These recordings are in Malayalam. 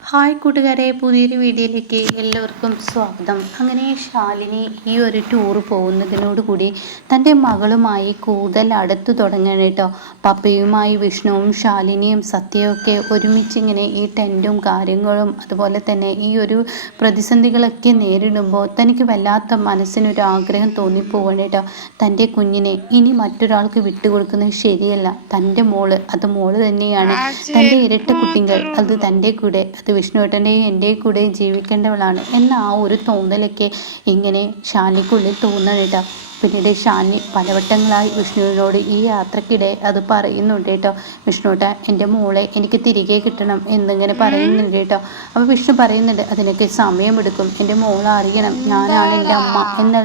ഹായ് കൂട്ടുകാരെ പുതിയൊരു വീഡിയോയിലേക്ക് എല്ലാവർക്കും സ്വാഗതം. അങ്ങനെ ശാലിനി ഈ ഒരു ടൂർ പോകുന്നതിനോട് കൂടി തന്റെ മകളുമായി കൂടുതൽ അടുത്തു തുടങ്ങണം കേട്ടോ. പപ്പയുമായി വിഷ്ണുവും ശാലിനിയും സത്യയൊക്കെ ഒരുമിച്ചിങ്ങനെ ഈ ടെന്റും കാര്യങ്ങളും അതുപോലെ തന്നെ ഈ ഒരു പ്രതിസന്ധികളൊക്കെ നേരിടുമ്പോൾ തനിക്ക് വല്ലാത്ത മനസ്സിനൊരു ആഗ്രഹം തോന്നിപ്പോവാണ് കേട്ടോ. തന്റെ കുഞ്ഞിനെ ഇനി മറ്റൊരാൾക്ക് വിട്ടുകൊടുക്കുന്നത് ശരിയല്ല. തന്റെ മോൾ അത് മോൾ തന്നെയാണ്. തന്റെ ഇരട്ട കുട്ടികൾ അത് തന്റെ കൂടെ അത് വിഷ്ണുവേട്ടന്റെയും എന്റെ കൂടെ ജീവിക്കേണ്ടവളാണ് എന്ന ആ ഒരു തോന്നലൊക്കെ ഇങ്ങനെ ഷാനിക്കുള്ളിൽ തോന്നണം പിന്നീട് ഷാനി പലവട്ടങ്ങളായി വിഷ്ണുവിനോട് ഈ യാത്രക്കിടെ അത് പറയുന്നുണ്ട് കേട്ടോ. വിഷ്ണുട്ട എന്റെ മോളെ എനിക്ക് തിരികെ കിട്ടണം എന്നിങ്ങനെ പറയുന്നുണ്ട് കേട്ടോ. അപ്പോൾ വിഷ്ണു പറയുന്നുണ്ട് അതിനൊക്കെ സമയമെടുക്കും. എന്റെ മോൾ അറിയണം. ഞാനാണ് എന്റെ അമ്മ എന്ന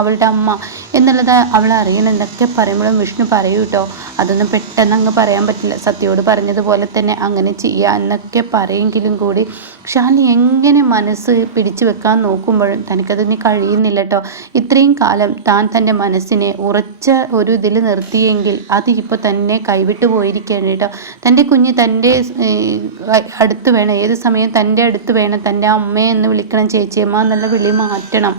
അവളുടെ അമ്മ എന്നുള്ളത് അവൾ അറിയണം എന്നൊക്കെ പറയുമ്പോഴും വിഷ്ണു പറയൂ കേട്ടോ. അതൊന്നും പെട്ടെന്ന് അങ്ങ് പറയാൻ പറ്റില്ല. സത്യയോട് പറഞ്ഞതുപോലെ തന്നെ അങ്ങനെ ചെയ്യുക എന്നൊക്കെ പറയെങ്കിലും കൂടി ഷാനി എങ്ങനെ മനസ്സ് പിടിച്ചു വെക്കാൻ നോക്കുമ്പോഴും തനിക്കതിന് കഴിയുന്നില്ല കേട്ടോ. ഇത്രയും കാലം താൻ തന്റെ മനസ്സിനെ ഉറച്ച ഒരു ഇതിൽ നിർത്തിയെങ്കിൽ അത് ഇപ്പോൾ തന്നെ കൈവിട്ടു പോയിരിക്കുകയാണ് കേട്ടോ. തന്റെ കുഞ്ഞ് തന്റെ അടുത്ത് വേണം ഏത് സമയം തന്റെ അടുത്ത് വേണം തന്റെ അമ്മയെന്ന് വിളിക്കണം ചേച്ചിയമ്മ എന്നുള്ള വിളി മാറ്റണം.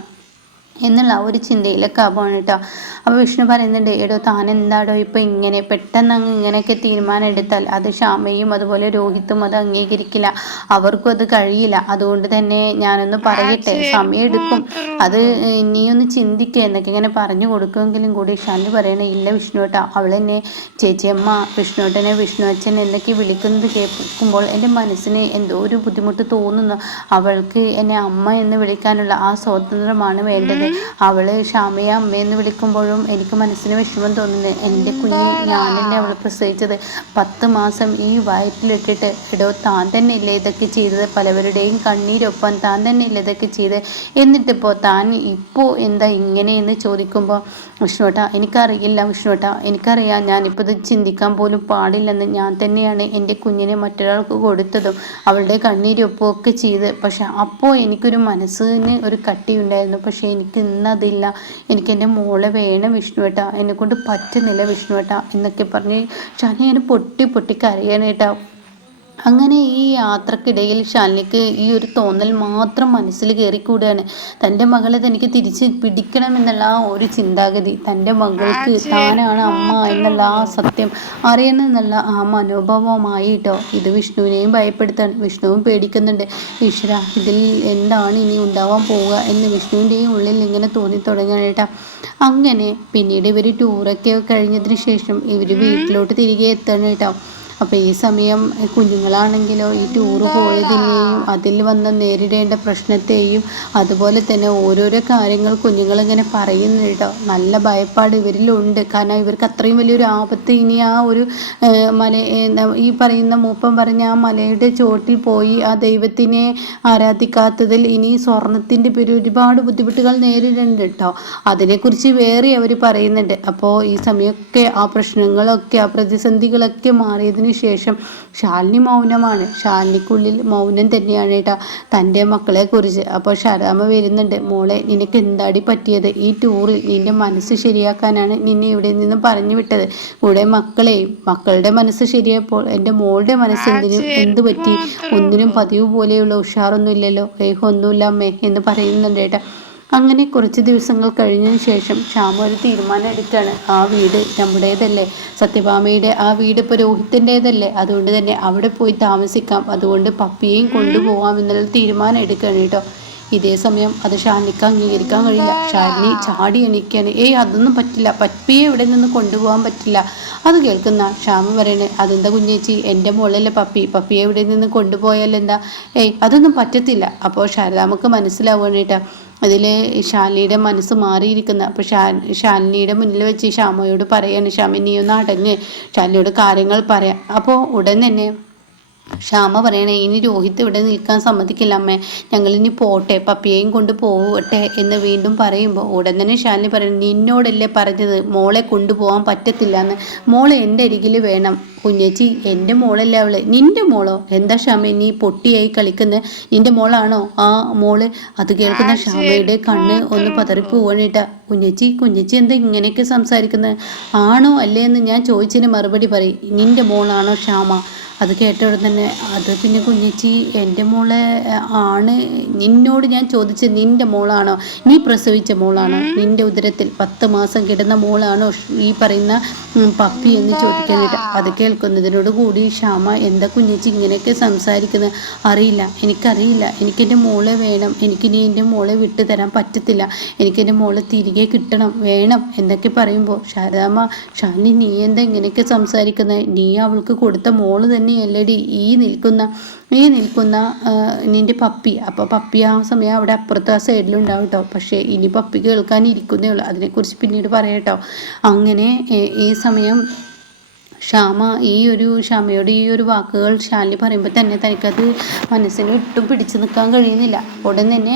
എന്നുള്ള ഒരു ചിന്തയിലൊക്കെ ആവുകയാണ് കേട്ടോ അപ്പോൾ വിഷ്ണു പറയുന്നുണ്ട് എടോ താൻ എന്താടോ ഇപ്പോൾ ഇങ്ങനെ പെട്ടെന്ന് അങ്ങ് ഇങ്ങനെയൊക്കെ തീരുമാനം എടുത്താൽ അത് ക്ഷാമയും അതുപോലെ രോഹിത്തും അത് അംഗീകരിക്കില്ല. അവർക്കും അത് കഴിയില്ല. അതുകൊണ്ട് തന്നെ ഞാനൊന്ന് പറയട്ടെ സമയം എടുക്കും. അത് ഇനിയൊന്ന് ചിന്തിക്കുക എന്നൊക്കെ ഇങ്ങനെ പറഞ്ഞു കൊടുക്കുമെങ്കിലും കൂടി ഷാനി പറയണേ ഇല്ല വിഷ്ണു കേട്ടോ അവളെന്നെ ചേച്ചിയമ്മ വിഷ്ണുട്ടനെ വിഷ്ണു അച്ഛൻ എന്നൊക്കെ വിളിക്കുന്നത് കേൾക്കുമ്പോൾ എന്റെ മനസ്സിന് എന്തോ ഒരു ബുദ്ധിമുട്ട് തോന്നുന്നു. അവൾക്ക് എന്നെ അമ്മ എന്ന് വിളിക്കാനുള്ള ആ സ്വാതന്ത്ര്യമാണ് വേണ്ടത്. അവൾ ഷാമയെ അമ്മയെന്ന് വിളിക്കുമ്പോഴും എനിക്ക് മനസ്സിന് വിഷമം തോന്നുന്നു. എന്റെ കുഞ്ഞ് ഞാനല്ലേ അവളെ പ്രസവിച്ചത്? പത്ത് മാസം ഈ വയറ്റിലിട്ടിട്ട് എടോ താൻ തന്നെ ഇല്ലേ ഇതൊക്കെ ചെയ്തത്? പലവരുടെയും കണ്ണീരൊപ്പം താൻ തന്നെ ഇല്ല ഇതൊക്കെ ചെയ്ത് എന്നിട്ടിപ്പോൾ താൻ ഇപ്പോൾ എന്താ ഇങ്ങനെയെന്ന് ചോദിക്കുമ്പോൾ വിഷ്ണുവേട്ട എനിക്കറിയില്ല വിഷ്ണുവേട്ട. എനിക്കറിയാം ഞാനിപ്പോൾ ഇത് ചിന്തിക്കാൻ പോലും പാടില്ലെന്ന്. ഞാൻ തന്നെയാണ് എന്റെ കുഞ്ഞിനെ മറ്റൊരാൾക്ക് കൊടുത്തതും അവളുടെ കണ്ണീരൊപ്പം ഒക്കെ ചെയ്ത്. പക്ഷെ അപ്പോൾ എനിക്കൊരു മനസ്സിന് ഒരു കട്ടിയുണ്ടായിരുന്നു. പക്ഷേ എനിക്ക് എനിക്ക് ഇന്നതില്ല എനിക്ക് എന്റെ മോളെ വേണം വിഷ്ണുവേട്ട എന്നെക്കൊണ്ട് പറ്റുന്നില്ല വിഷ്ണുവേട്ട എന്നൊക്കെ പറഞ്ഞ് ഷാനി ഇങ്ങനെ പൊട്ടി പൊട്ടി കരയാനേട്ടാ അങ്ങനെ ഈ യാത്രക്കിടയിൽ ഷാലിനിക്ക് ഈ ഒരു തോന്നൽ മാത്രം മനസ്സിൽ കയറിക്കൂടുകയാണ് തന്റെ മകളെ തനിക്ക് തിരിച്ച് പിടിക്കണം എന്നുള്ള ആ ഒരു ചിന്താഗതി തന്റെ മകൾക്ക് താനാണ് അമ്മ എന്നുള്ള ആ സത്യം അറിയണമെന്നുള്ള ആ മനോഭാവമായി കേട്ടോ ഇത് വിഷ്ണുവിനെയും ഭയപ്പെടുത്താണ് വിഷ്ണുവും പേടിക്കുന്നുണ്ട്. ഈശ്വര ഇതിൽ എന്താണ് ഇനി ഉണ്ടാവാൻ പോവുക എന്ന് വിഷ്ണുവിന്റെയും ഉള്ളിൽ ഇങ്ങനെ തോന്നി തുടങ്ങാനേട്ടാ അങ്ങനെ പിന്നീട് ഇവർ ടൂറൊക്കെ കഴിഞ്ഞതിന് ശേഷം ഇവർ വീട്ടിലോട്ട് തിരികെ എത്തണം കേട്ടോ. അപ്പോൾ ഈ സമയം കുഞ്ഞുങ്ങളാണെങ്കിലോ ഈ ടൂറ് പോയതിനെയും അതിൽ വന്ന് നേരിടേണ്ട പ്രശ്നത്തെയും അതുപോലെ തന്നെ ഓരോരോ കാര്യങ്ങൾ കുഞ്ഞുങ്ങളിങ്ങനെ പറയുന്നു കേട്ടോ. നല്ല ഭയപ്പാട് ഇവരിലുണ്ട്. കാരണം ഇവർക്ക് അത്രയും വലിയൊരു ആപത്ത് ഇനി ആ ഒരു മല ഈ പറയുന്ന മൂപ്പം പറഞ്ഞ ആ മലയുടെ ചോട്ടിൽ പോയി ആ ദൈവത്തിനെ ആരാധിക്കാത്തതിൽ ഇനി സ്വർണത്തിന്റെ പേര് ഒരുപാട് ബുദ്ധിമുട്ടുകൾ നേരിടുന്നുണ്ട് കേട്ടോ. അതിനെക്കുറിച്ച് വേറെ അവർ പറയുന്നുണ്ട്. അപ്പോൾ ഈ സമയമൊക്കെ ആ പ്രശ്നങ്ങളൊക്കെ ആ പ്രതിസന്ധികളൊക്കെ മാറിയതിന് ശേഷം ശാലിനി മൗനമാണ്. ശാലിനിക്കുള്ളിൽ മൗനം തന്നെയാണ് കേട്ടോ തന്റെ മക്കളെ കുറിച്ച് അപ്പോൾ ശരാമ വരുന്നുണ്ട് മോളെ നിനക്ക് എന്താടി പറ്റിയത്? ഈ ടൂറിൽ നിന്റെ മനസ്സ് ശരിയാക്കാനാണ് നിന്നെ ഇവിടെ നിന്ന് പറഞ്ഞു വിട്ടത്. കൂടെ മക്കളെയും മക്കളുടെ മനസ്സ് ശരിയായപ്പോൾ എന്റെ മോളുടെ മനസ്സ് എന്തിനും എന്ത് പറ്റി? ഒന്നിനും പതിവ് പോലെയുള്ള ഉഷാറൊന്നും ഇല്ലല്ലോ ഏഹൊന്നുമില്ല അമ്മേ എന്ന് പറയുന്നുണ്ട് കേട്ടോ അങ്ങനെ കുറച്ച് ദിവസങ്ങൾ കഴിഞ്ഞതിന് ശേഷം ശ്യാമ ഒരു തീരുമാനം ആ വീട് നമ്മുടേതല്ലേ. സത്യഭാമയുടെ ആ വീട് ഇപ്പോൾ രോഹിത്തിന്റേതല്ലേ. അതുകൊണ്ട് തന്നെ അവിടെ പോയി താമസിക്കാം. അതുകൊണ്ട് പപ്പിയെയും കൊണ്ടുപോകാം എന്നുള്ള തീരുമാനം എടുക്കുകയാണ് കേട്ടോ. ഇതേ സമയം അത് ഷാനിക്ക് അംഗീകരിക്കാൻ കഴിയില്ല. ഷാലിനി ചാടി എണീക്കാണ് ഏയ് അതൊന്നും പറ്റില്ല. പപ്പിയെ ഇവിടെ നിന്ന് കൊണ്ടുപോകാൻ പറ്റില്ല. അത് കേൾക്കുന്ന ഷാമ പറയണേ അതെന്താ കുഞ്ഞേച്ചി? എന്റെ മുകളിലെ പപ്പി. പപ്പിയെ ഇവിടെ നിന്ന് കൊണ്ടുപോയാലെന്താ ഏയ് അതൊന്നും പറ്റത്തില്ല. അപ്പോൾ ശാരദാമക്ക് മനസ്സിലാവുകയാണ് കേട്ടോ. അതിൽ ശാലിനിയുടെ മനസ്സ് മാറിയിരിക്കുന്ന. അപ്പോൾ ഷാ ശാലിനിയുടെ മുന്നിൽ വെച്ച് ഷാമയോട് പറയാണ് ഷാമി നീ ഒന്ന് അടങ്ങ്. ശാലിനിയോട് കാര്യങ്ങൾ പറയാം. അപ്പോൾ ഉടൻ തന്നെ ക്ഷാമ പറയണേ ഇനി രോഹിത് ഇവിടെ നിൽക്കാൻ സമ്മതിക്കില്ല അമ്മേ. ഇനി പോട്ടെ പപ്പിയെയും കൊണ്ട് പോവട്ടെ എന്ന് വീണ്ടും പറയുമ്പോൾ ഉടൻ തന്നെ ശാലിനി പറയണം നിന്നോടല്ലേ പറഞ്ഞത്? മോളെ കൊണ്ടുപോകാൻ പറ്റത്തില്ല എന്ന്. മോളെ എന്റെ അരികിൽ വേണം. കുഞ്ഞേച്ചി എന്റെ മോളല്ലേ അവൾ? നിന്റെ മോളോ? എന്താ ഷാമ നീ പൊട്ടിയായി കളിക്കുന്നത് നിന്റെ മോളാണോ? ആ മോൾ. അത് കേൾക്കുന്ന ഷാമയുടെ കണ്ണ് ഒന്ന് പതറി പതറിപ്പോവാണിട്ടാ കുഞ്ഞേച്ചി കുഞ്ഞേച്ചി എന്താ ഇങ്ങനെയൊക്കെ സംസാരിക്കുന്നത് ആണോ അല്ലേ എന്ന് ഞാൻ ചോദിച്ചതിന് മറുപടി പറയും. നിന്റെ മോളാണോ ഷാമ അത് കേട്ട ഉടൻ തന്നെ അത് പിന്നെ കുഞ്ഞേച്ചി എന്റെ മോളെ ആണ്. നിന്നോട് ഞാൻ ചോദിച്ചത് നിന്റെ മോളാണോ? നീ പ്രസവിച്ച മോളാണോ? നിന്റെ ഉദരത്തിൽ പത്ത് മാസം കിടന്ന മോളാണോ ഈ പറയുന്ന പപ്പി എന്ന് ചോദിക്കാനായിട്ട്? അത് കേൾക്കുന്നതിനോട് കൂടി ക്ഷാമ എന്താ കുഞ്ഞേച്ചി ഇങ്ങനെയൊക്കെ സംസാരിക്കുന്നത് അറിയില്ല. എനിക്കറിയില്ല. എനിക്കെന്റെ മോളെ വേണം. എനിക്കിനി എന്റെ മോളെ വിട്ടു തരാൻ പറ്റത്തില്ല. എനിക്കെന്റെ മോളെ തിരികെ കിട്ടണം. വേണം. എന്നൊക്കെ പറയുമ്പോൾ ശാരദാമ്മ ഷാനി നീ എന്താ ഇങ്ങനെയൊക്കെ സംസാരിക്കുന്നത് നീ അവൾക്ക് കൊടുത്ത മോൾ തന്നെയല്ലടി. ഈ നിൽക്കുന്ന ഈ നിൽക്കുന്ന നിന്റെ പപ്പി. അപ്പോൾ പപ്പി ആ സമയം അവിടെ അപ്പുറത്ത് ആ സൈഡിലുണ്ടാവും കേട്ടോ. പക്ഷേ ഇനി പപ്പി കേൾക്കാനിരിക്കുന്നേ ഉള്ളൂ. അതിനെക്കുറിച്ച് പിന്നീട് പറയാം കേട്ടോ. അങ്ങനെ ഈ സമയം ക്ഷാമ ഈ ഒരു ക്ഷമയുടെ ഈ ഒരു വാക്കുകൾ ശാലിനി പറയുമ്പോൾ തന്നെ തനിക്കത് മനസ്സിന് ഒട്ടും പിടിച്ചു നിൽക്കാൻ കഴിയുന്നില്ല. ഉടൻ തന്നെ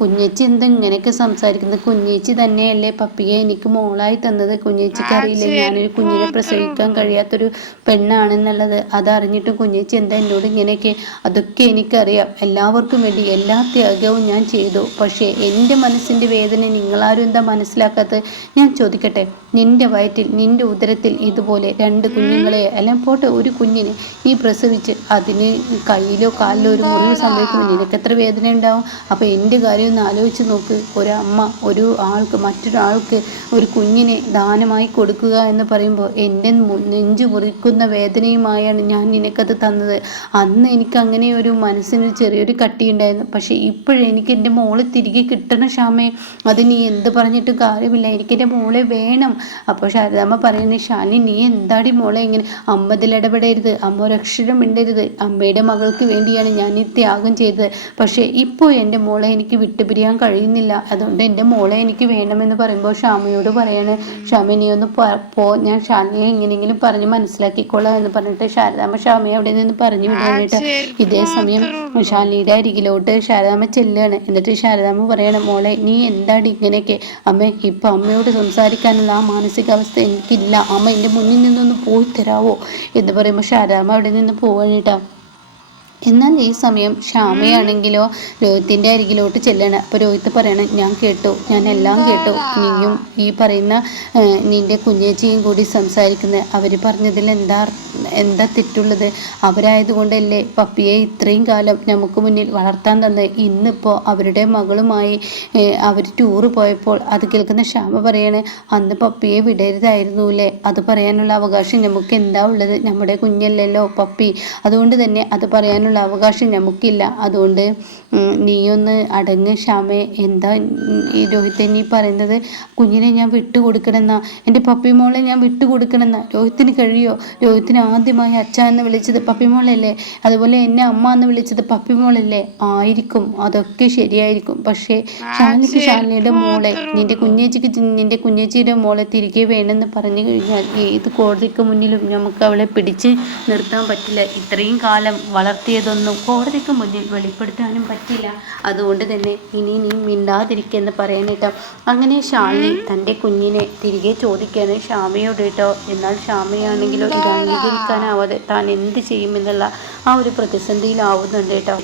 കുഞ്ഞേച്ചി എന്താ ഇങ്ങനെയൊക്കെ സംസാരിക്കുന്നത്? കുഞ്ഞേച്ചി തന്നെയല്ലേ പപ്പിയെ എനിക്ക് മോളായി തന്നത്? കുഞ്ഞേച്ചിക്ക് അറിയില്ല ഞാനൊരു കുഞ്ഞിനെ പ്രസവിക്കാൻ കഴിയാത്തൊരു പെണ്ണാണെന്നുള്ളത്. അതറിഞ്ഞിട്ടും കുഞ്ഞേച്ചി എന്താ എന്നോട് ഇങ്ങനെയൊക്കെ? അതൊക്കെ എനിക്കറിയാം. എല്ലാവർക്കും വേണ്ടി എല്ലാ ത്യാഗവും ഞാൻ ചെയ്തു. പക്ഷേ എന്റെ മനസ്സിന്റെ വേദന നിങ്ങളാരും എന്താ മനസ്സിലാക്കാത്തത്? ഞാൻ ചോദിക്കട്ടെ. നിന്റെ വയറ്റിൽ നിന്റെ ഉദരത്തിൽ ഇതുപോലെ രണ്ട് കുഞ്ഞുങ്ങളെ എല്ലാം പോട്ടെ ഒരു കുഞ്ഞിനെ നീ പ്രസവിച്ച് അതിന് കയ്യിലോ കാലിലോ ഒരു മുറിവ് സംഭവിക്കുമ്പോൾ നിനക്ക് എത്ര വേദന ഉണ്ടാവും? അപ്പോൾ എന്റെ കാര്യം ഒന്ന് ആലോചിച്ച് നോക്ക്. ഒരമ്മ ഒരു ആൾക്ക് മറ്റൊരാൾക്ക് ഒരു കുഞ്ഞിനെ ദാനമായി കൊടുക്കുക എന്ന് പറയുമ്പോൾ എന്റെ നെഞ്ച് മുറിക്കുന്ന വേദനയുമായാണ് ഞാൻ നിനക്കത് തന്നത്. അന്ന് എനിക്ക് അങ്ങനെ ഒരു മനസ്സിന് ചെറിയൊരു കട്ടിയുണ്ടായിരുന്നു പക്ഷേ ഇപ്പോഴെനിക്ക് എന്റെ മോളെ തിരികെ കിട്ടണ ക്ഷാമേ അത് നീ എന്ത് പറഞ്ഞിട്ട് കാര്യമില്ല. എനിക്ക് എന്റെ മോളെ വേണം. അപ്പോൾ ശാരദാമ്മ പറയുന്നത് ഷാനി നീ എന്താടി മോളെ ഇങ്ങനെ അമ്മ ഇതിലിടപെടരുത് അമ്മ ഒരക്ഷരം മിണ്ടരുത് അമ്മയുടെ മകൾക്ക് വേണ്ടിയാണ് ഞാൻ ഈ ത്യാഗം ചെയ്തത്. പക്ഷേ ഇപ്പോൾ എന്റെ മോളെ എനിക്ക് വിട്ടുപിരിയാൻ കഴിയുന്നില്ല. അതുകൊണ്ട് എന്റെ മോളെ എനിക്ക് വേണമെന്ന് പറയുമ്പോൾ ഷാമയോട് പറയാണ് ഷാമ നീ ഒന്ന് പോ ഞാൻ ഷാമിയെ എങ്ങനെയെങ്കിലും പറഞ്ഞ് മനസ്സിലാക്കിക്കോളാം എന്ന് പറഞ്ഞിട്ട് ശാരദാമ്മ ഷാമയെ അവിടെ നിന്ന് പറഞ്ഞു വിടാനായിട്ട് ഇതേ സമയം ഷാലിയുടെ അരികിലോട്ട് ശാരദാമ്മ ചെല്ലുകയാണ്. എന്നിട്ട് ശാരദാമ്മ പറയാണ് മോളെ നീ എന്താണ് ഇങ്ങനെയൊക്കെ? അമ്മ ഇപ്പം അമ്മയോട് സംസാരിക്കാനുള്ള ആ മാനസികാവസ്ഥ എനിക്കില്ല. അമ്മ എന്റെ മുന്നിൽ നിന്നൊന്ന് പോയി തരാവോ എന്ന് പറയുമ്പോൾ ശാരദാമ്മ അവിടെ നിന്ന് പോവാനിട്ടാ എന്നാൽ ഈ സമയം ക്ഷാമയാണെങ്കിലോ രോഹിത്തിന്റെ അരികിലോട്ട് ചെല്ലണം. അപ്പോൾ രോഹിത്ത് പറയണം ഞാൻ കേട്ടു ഞാൻ എല്ലാം കേട്ടു. നീയും ഈ പറയുന്ന നിന്റെ കുഞ്ഞേച്ചിയും കൂടി സംസാരിക്കുന്നത് അവർ പറഞ്ഞതിൽ എന്താ എന്താ തെറ്റുള്ളത്? അവരായതുകൊണ്ടല്ലേ പപ്പിയെ ഇത്രയും കാലം നമുക്ക് മുന്നിൽ വളർത്താൻ തന്നത്. ഇന്നിപ്പോൾ അവരുടെ മകളുമായി അവർ ടൂറ് പോയപ്പോൾ അത് കേൾക്കുന്ന ശ്യാമ പറയാണ് അന്ന് പപ്പിയെ വിടരുതായിരുന്നു അല്ലേ അത് പറയാനുള്ള അവകാശം നമുക്ക് എന്താ ഉള്ളത്? നമ്മുടെ കുഞ്ഞല്ലല്ലോ പപ്പി. അതുകൊണ്ട് തന്നെ അത് പറയാനുള്ള അതിനുള്ള അവകാശം നമുക്കില്ല. അതുകൊണ്ട് നീയൊന്ന് അടങ്ങ് ക്ഷാമേ എന്താ ഈ രോഹിത്തെ നീ പറയുന്നത്? കുഞ്ഞിനെ ഞാൻ വിട്ടുകൊടുക്കണമെന്നാ? എന്റെ പപ്പിമോളെ ഞാൻ വിട്ടുകൊടുക്കണമെന്ന? രോഹിത്തിന് കഴിയോ? രോഹിത്തിന് ആദ്യമായി അച്ഛ എന്ന് വിളിച്ചത് പപ്പിമോളല്ലേ? അതുപോലെ എന്നെ അമ്മ എന്ന് വിളിച്ചത് പപ്പിമോളല്ലേ? ആയിരിക്കും. അതൊക്കെ ശരിയായിരിക്കും. പക്ഷേ ഷാലിക്ക് ഷാലിനിയുടെ മോളെ നിന്റെ കുഞ്ഞേച്ചിക്ക് നിന്റെ കുഞ്ഞേച്ചിയുടെ മോളെ തിരികെ വേണമെന്ന് പറഞ്ഞു കഴിഞ്ഞാൽ ഏത് കോടതിക്ക് മുന്നിലും നമുക്ക് അവളെ പിടിച്ച് നിർത്താൻ പറ്റില്ല. ഇത്രയും കാലം വളർത്തിയത് ഇതൊന്നും കോടതിക്ക് മുന്നിൽ വെളിപ്പെടുത്താനും പറ്റില്ല. അതുകൊണ്ട് തന്നെ ഇനി നീ മിണ്ടാതിരിക്കെന്ന് പറയാനിട്ടോ അങ്ങനെ ഷാലിനി തന്റെ കുഞ്ഞിനെ തിരികെ ചോദിക്കുകയാണ് ഷാമയോട് കേട്ടോ എന്നാൽ ഷാമയാണെങ്കിലോ ഇത് അംഗീകരിക്കാനാവാതെ താൻ എന്ത് ചെയ്യുമെന്നുള്ള ആ ഒരു പ്രതിസന്ധിയിലാവുന്നുണ്ട് കേട്ടോ.